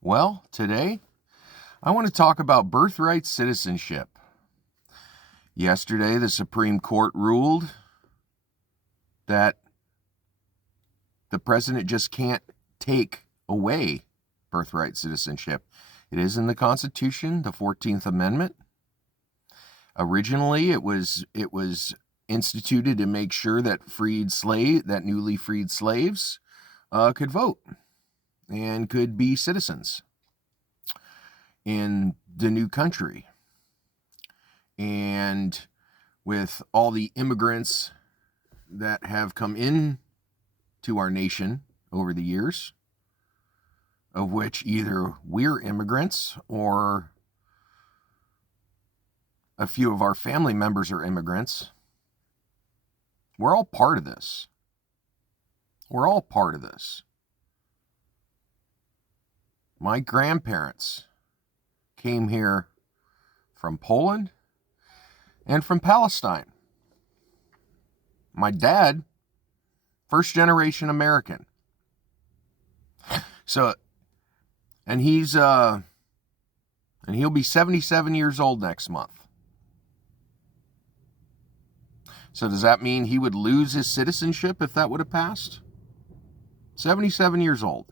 Well, today I want to talk about birthright citizenship. Yesterday, the Supreme Court ruled that the president just can't take away birthright citizenship. It is in the Constitution, the 14th Amendment. Originally, it was instituted to make sure that newly freed slaves could vote and could be citizens in the new country. And with all the immigrants that have come in to our nation over the years, of which either we're immigrants or a few of our family members are immigrants, we're all part of this. We're all part of this. My grandparents came here from Poland and from Palestine. My dad, first generation American. So, and he'll be 77 years old next month. So does that mean he would lose his citizenship if that would have passed? 77 years old.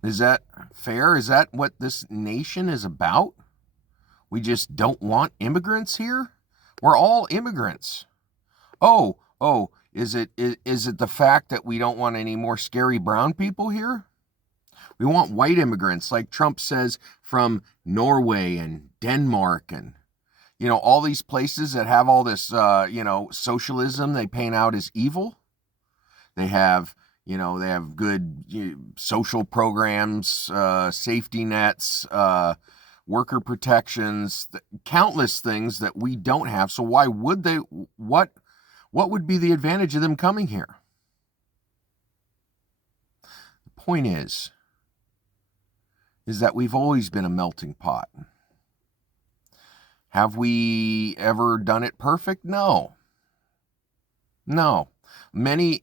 Is that fair? Is that what this nation is about? We just don't want immigrants here? We're all immigrants. Oh, is it the fact that we don't want any more scary brown people here? We want white immigrants, like Trump says, from Norway and Denmark and, all these places that have all this, socialism they paint out as evil. They have good social programs, safety nets, worker protections, countless things that we don't have. So why would they? What would be the advantage of them coming here? The point is that we've always been a melting pot. Have we ever done it perfect? No. Many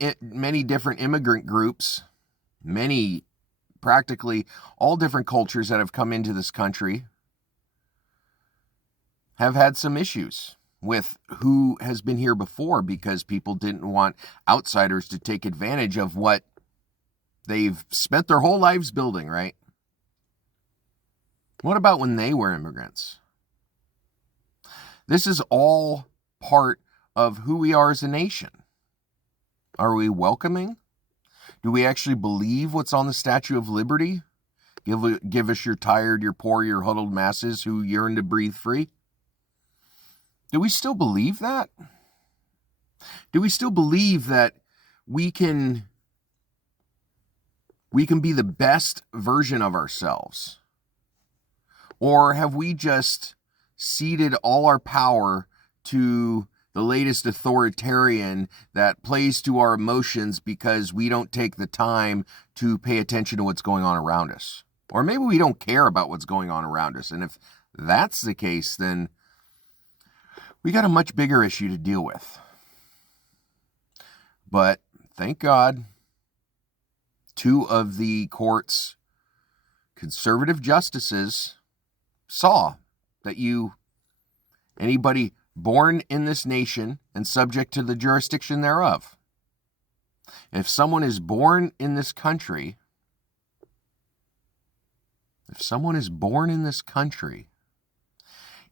different immigrant groups, practically all different cultures that have come into this country have had some issues with who has been here before, because people didn't want outsiders to take advantage of what they've spent their whole lives building, right? What about when they were immigrants? This is all part of who we are as a nation. Are we welcoming? Do we actually believe what's on the Statue of Liberty? Give us your tired, your poor, your huddled masses who yearn to breathe free. Do we still believe that? Do we still believe that we can be the best version of ourselves? Or have we just ceded all our power to the latest authoritarian that plays to our emotions because we don't take the time to pay attention to what's going on around us? Or maybe we don't care about what's going on around us. And if that's the case, then we got a much bigger issue to deal with. But thank God, two of the court's conservative justices saw that anybody born in this nation and subject to the jurisdiction thereof, if someone is born in this country, and someone's born in this country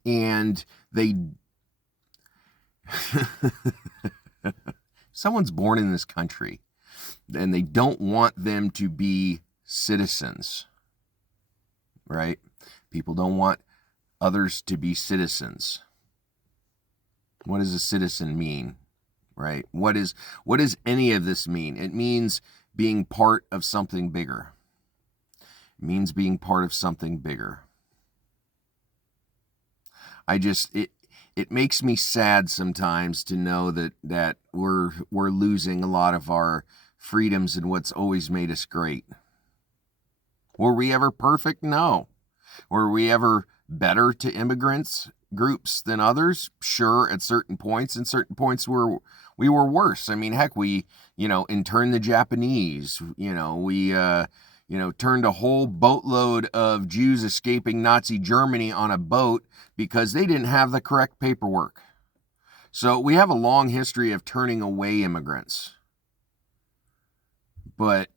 and they don't want them to be citizens, right? People don't want others to be citizens. What does a citizen mean, right? What does any of this mean? It means being part of something bigger. It means being part of something bigger. It makes me sad sometimes to know that we're losing a lot of our freedoms and what's always made us great. Were we ever perfect? No. Were we ever better to immigrants groups than others? Sure, at certain points. And certain points we were worse. I mean, heck, we interned the Japanese. We turned a whole boatload of Jews escaping Nazi Germany on a boat because they didn't have the correct paperwork. So we have a long history of turning away immigrants. But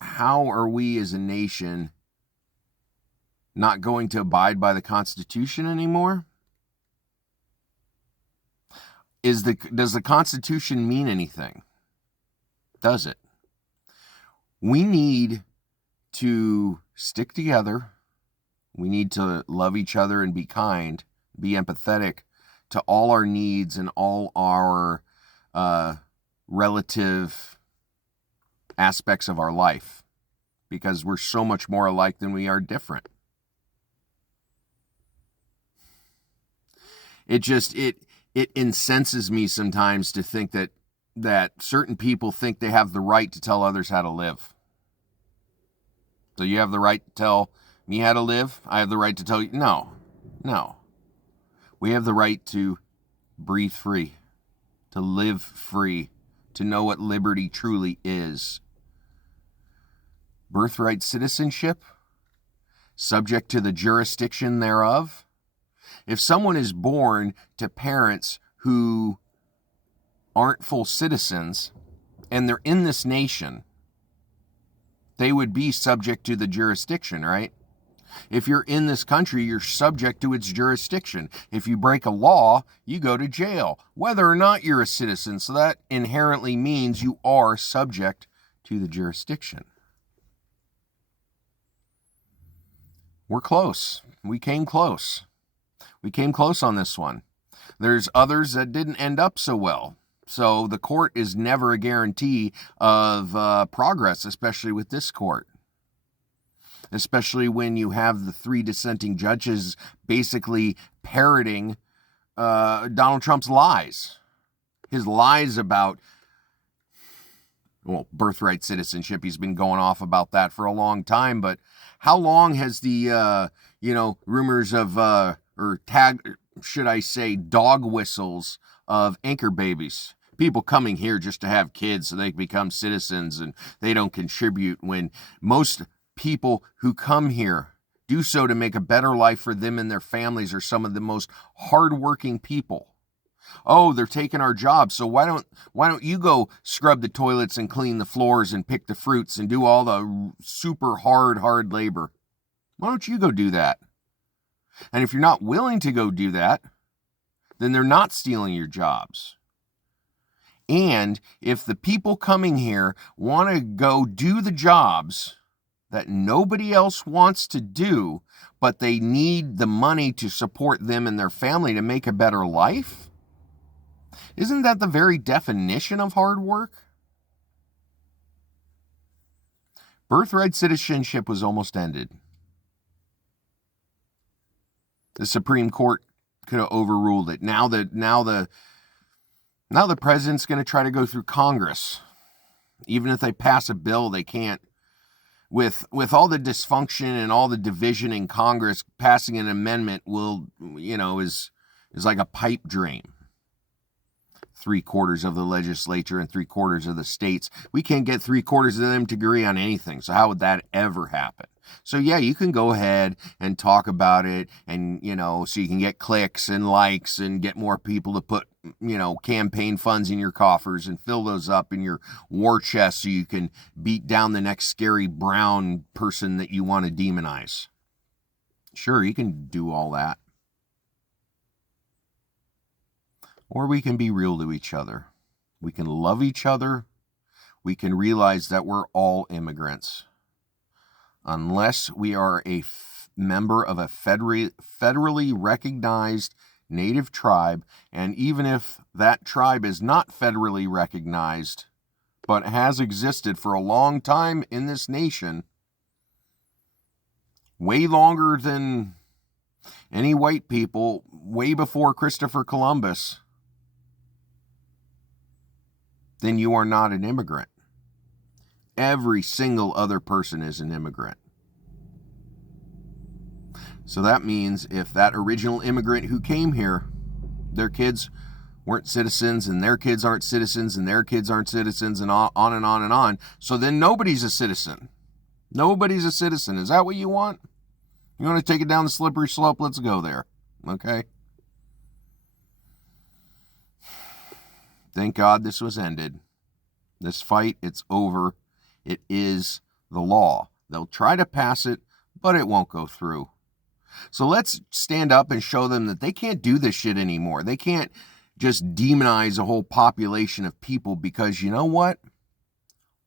how are we as a nation not going to abide by the Constitution anymore? Does the Constitution mean anything? Does it? We need to stick together. We need to love each other and be kind, be empathetic to all our needs and all our relative aspects of our life, because we're so much more alike than we are different. It incenses me sometimes to think that certain people think they have the right to tell others how to live. So you have the right to tell me how to live? I have the right to tell you? No. We have the right to breathe free, to live free, to know what liberty truly is. Birthright citizenship, subject to the jurisdiction thereof. If someone is born to parents who aren't full citizens and they're in this nation, they would be subject to the jurisdiction, right? If you're in this country, you're subject to its jurisdiction. If you break a law, you go to jail, whether or not you're a citizen. So that inherently means you are subject to the jurisdiction. We're close. We came close. We came close on this one. There's others that didn't end up so well. So the court is never a guarantee of progress, especially with this court. Especially when you have the 3 dissenting judges basically parroting Donald Trump's lies. His lies about, birthright citizenship. He's been going off about that for a long time. But how long has the, rumors of, dog whistles of anchor babies? People coming here just to have kids so they can become citizens and they don't contribute, when most people who come here do so to make a better life for them and their families are some of the most hardworking people. Oh, they're taking our jobs, so why don't you go scrub the toilets and clean the floors and pick the fruits and do all the super hard labor? Why don't you go do that? And if you're not willing to go do that, then they're not stealing your jobs. And if the people coming here want to go do the jobs that nobody else wants to do, but they need the money to support them and their family to make a better life, isn't that the very definition of hard work? Birthright citizenship was almost ended. The Supreme Court could have overruled it. Now the president's going to try to go through Congress. Even if they pass a bill, they can't. With all the dysfunction and all the division in Congress, passing an amendment is like a pipe dream. 3/4 of the legislature and 3/4 of the states. We can't get 3/4 of them to agree on anything. So how would that ever happen? So yeah, you can go ahead and talk about it, and so you can get clicks and likes and get more people to put campaign funds in your coffers and fill those up in your war chest so you can beat down the next scary brown person that you want to demonize. Sure, you can do all that. Or we can be real to each other. We can love each other. We can realize that we're all immigrants. Unless we are a member of a federally recognized native tribe, and even if that tribe is not federally recognized, but has existed for a long time in this nation, way longer than any white people, way before Christopher Columbus, then you are not an immigrant. Every single other person is an immigrant. So that means if that original immigrant who came here, their kids weren't citizens, and their kids aren't citizens, and their kids aren't citizens, and on and on and on, so then nobody's a citizen. Nobody's a citizen. Is that what you want? You want to take it down the slippery slope? Let's go there. Okay? Thank God this was ended. This fight, it's over. It is the law. They'll try to pass it, but it won't go through. So let's stand up and show them that they can't do this shit anymore. They can't just demonize a whole population of people, because you know what?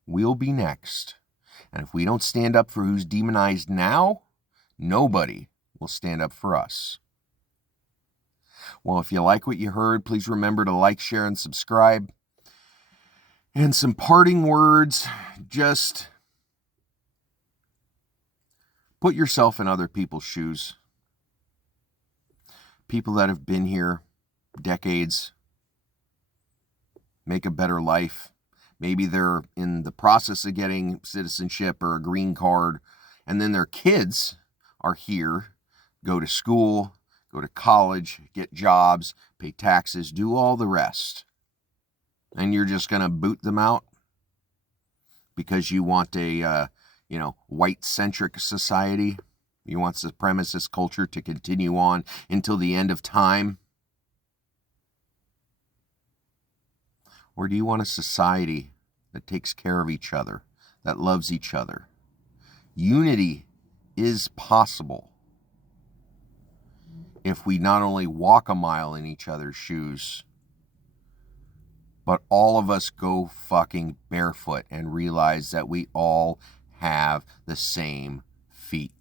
We'll be next. And if we don't stand up for who's demonized now, nobody will stand up for us. Well, if you like what you heard, please remember to like, share, and subscribe. And some parting words, just put yourself in other people's shoes. People that have been here decades, make a better life. Maybe they're in the process of getting citizenship or a green card, and then their kids are here, go to school, go to college, get jobs, pay taxes, do all the rest. And you're just going to boot them out because you want a, white-centric society. You want supremacist culture to continue on until the end of time. Or do you want a society that takes care of each other, that loves each other? Unity is possible if we not only walk a mile in each other's shoes, but all of us go fucking barefoot and realize that we all have the same feet.